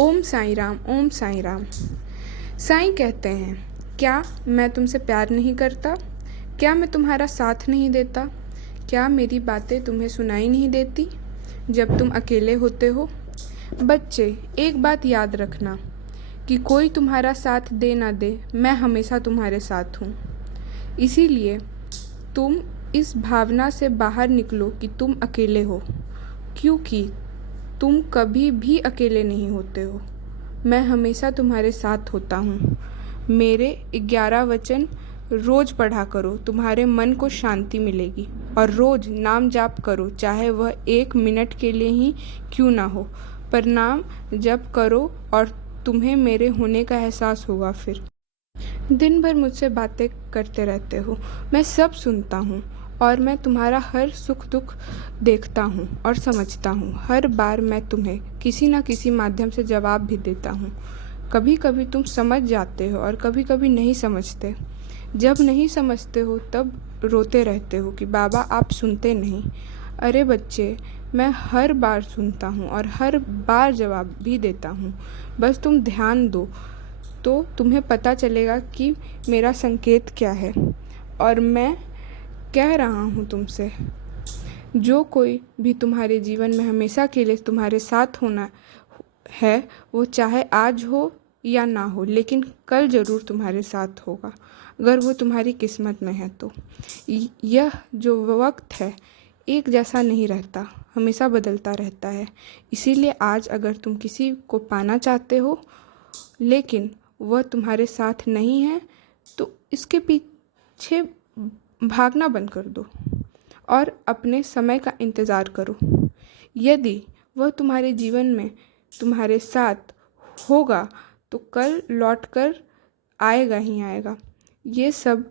ओम साईं राम, ओम साईं राम। साईं कहते हैं, क्या मैं तुमसे प्यार नहीं करता? क्या मैं तुम्हारा साथ नहीं देता? क्या मेरी बातें तुम्हें सुनाई नहीं देती जब तुम अकेले होते हो? बच्चे, एक बात याद रखना कि कोई तुम्हारा साथ दे ना दे, मैं हमेशा तुम्हारे साथ हूँ। इसीलिए तुम इस भावना से बाहर निकलो कि तुम अकेले हो, क्योंकि तुम कभी भी अकेले नहीं होते हो। मैं हमेशा तुम्हारे साथ होता हूँ। मेरे 11 वचन रोज पढ़ा करो, तुम्हारे मन को शांति मिलेगी। और रोज नाम जाप करो, चाहे वह 1 मिनट के लिए ही क्यों ना हो, पर नाम जप करो और तुम्हें मेरे होने का एहसास होगा। फिर दिन भर मुझसे बातें करते रहते हो, मैं सब सुनता हूँ और मैं तुम्हारा हर सुख दुख देखता हूँ और समझता हूँ। हर बार मैं तुम्हें किसी न किसी माध्यम से जवाब भी देता हूँ। कभी कभी तुम समझ जाते हो और कभी कभी नहीं समझते। जब नहीं समझते हो तब रोते रहते हो कि बाबा आप सुनते नहीं। अरे बच्चे, मैं हर बार सुनता हूँ और हर बार जवाब भी देता हूँ। बस तुम ध्यान दो तो तुम्हें पता चलेगा कि मेरा संकेत क्या है। और मैं कह रहा हूँ तुमसे, जो कोई भी तुम्हारे जीवन में हमेशा के लिए तुम्हारे साथ होना है, वो चाहे आज हो या ना हो, लेकिन कल ज़रूर तुम्हारे साथ होगा, अगर वो तुम्हारी किस्मत में है तो। यह जो वक्त है एक जैसा नहीं रहता, हमेशा बदलता रहता है। इसीलिए आज अगर तुम किसी को पाना चाहते हो लेकिन वह तुम्हारे साथ नहीं है, तो इसके पीछे भागना बंद कर दो और अपने समय का इंतज़ार करो। यदि वह तुम्हारे जीवन में तुम्हारे साथ होगा तो कल लौटकर आएगा ही आएगा। ये सब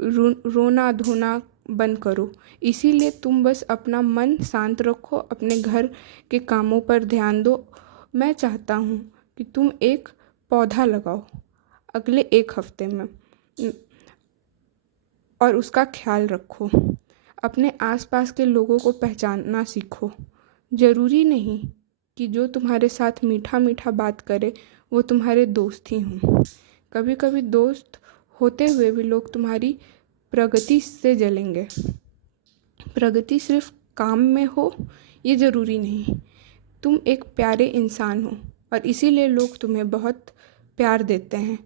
रोना धोना बंद करो। इसीलिए तुम बस अपना मन शांत रखो, अपने घर के कामों पर ध्यान दो। मैं चाहता हूँ कि तुम एक पौधा लगाओ अगले 1 हफ्ते में और उसका ख्याल रखो। अपने आसपास के लोगों को पहचानना सीखो। ज़रूरी नहीं कि जो तुम्हारे साथ मीठा मीठा बात करे वो तुम्हारे दोस्त ही हों। कभी कभी दोस्त होते हुए भी लोग तुम्हारी प्रगति से जलेंगे। प्रगति सिर्फ काम में हो ये ज़रूरी नहीं। तुम एक प्यारे इंसान हो और इसीलिए लोग तुम्हें बहुत प्यार देते हैं।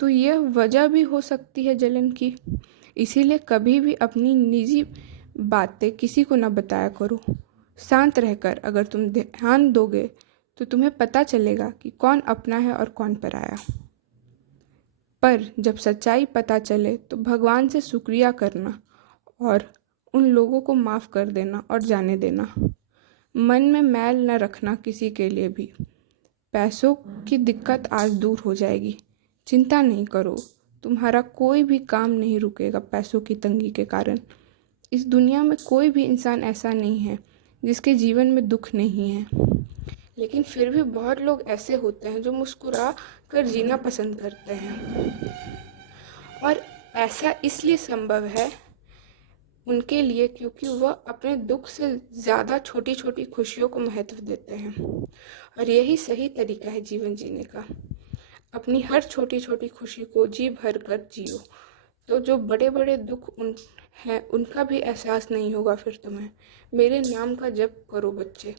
तो यह वजह भी हो सकती है जलन की। इसीलिए कभी भी अपनी निजी बातें किसी को ना बताया करो। शांत रहकर अगर तुम ध्यान दोगे तो तुम्हें पता चलेगा कि कौन अपना है और कौन पराया। पर जब सच्चाई पता चले तो भगवान से शुक्रिया करना और उन लोगों को माफ़ कर देना और जाने देना। मन में मैल न रखना किसी के लिए भी। पैसों की दिक्कत आज दूर हो जाएगी, चिंता नहीं करो। तुम्हारा कोई भी काम नहीं रुकेगा पैसों की तंगी के कारण। इस दुनिया में कोई भी इंसान ऐसा नहीं है जिसके जीवन में दुख नहीं है, लेकिन फिर भी बहुत लोग ऐसे होते हैं जो मुस्कुरा कर जीना पसंद करते हैं। और ऐसा इसलिए संभव है उनके लिए क्योंकि वह अपने दुख से ज़्यादा छोटी छोटी खुशियों को महत्व देते हैं। और यही सही तरीका है जीवन जीने का। अपनी हर छोटी छोटी खुशी को जी भर कर जियो, तो जो बड़े बड़े दुख हैं उनका भी एहसास नहीं होगा फिर तुम्हें। मेरे नाम का जप करो बच्चे।